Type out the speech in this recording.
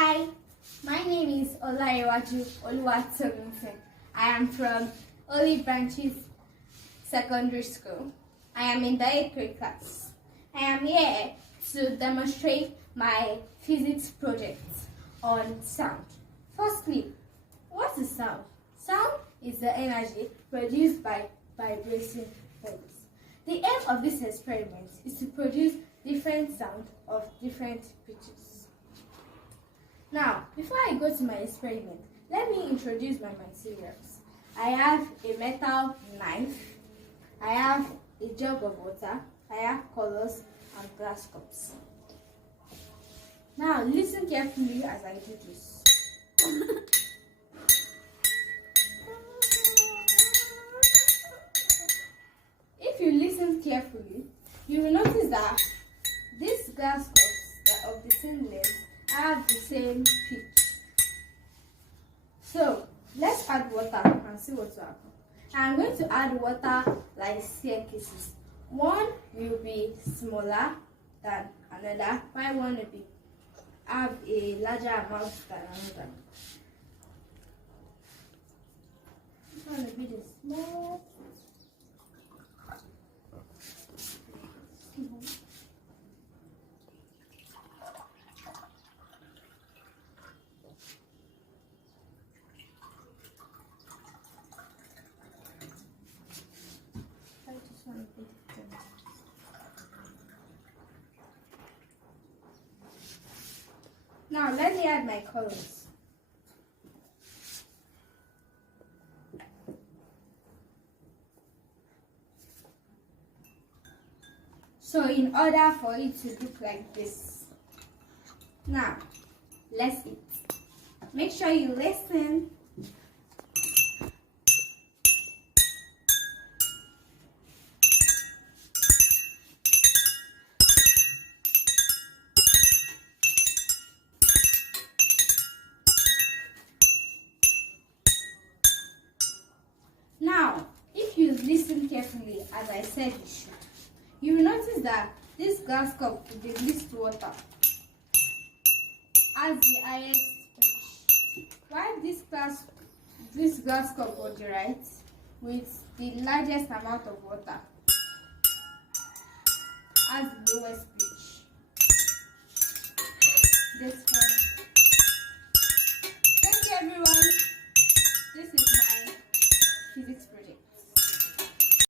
Hi, my name is Olaiwaju Oluwatominsin. I am from Olive Branches Secondary School. I am in the 8th grade class. I am here to demonstrate my physics project on sound. Firstly, what is sound? Sound is the energy produced by vibrating waves. The aim of this experiment is to produce different sounds of different pitches. Now, before I go to my experiment, let me introduce my materials. I have a metal knife, I have a jug of water, I have colors and glass cups. Now, listen carefully as I do this. If you listen carefully, you will notice that these glass cups are of the same length have the same pitch. So let's add water and see what will happen. I'm going to add water like staircases. One will be smaller than another, while one will have a larger amount than another. This one will be the small. Now let me add my colors. So in order for it to look like this. Now, let's eat. Make sure you listen. Now, if you listen carefully, as I said you should, you will notice that this glass cup with the least water has the highest pitch, while this glass cup on the right with the largest amount of water has the lowest pitch. This one. Thank you everyone. This is my physics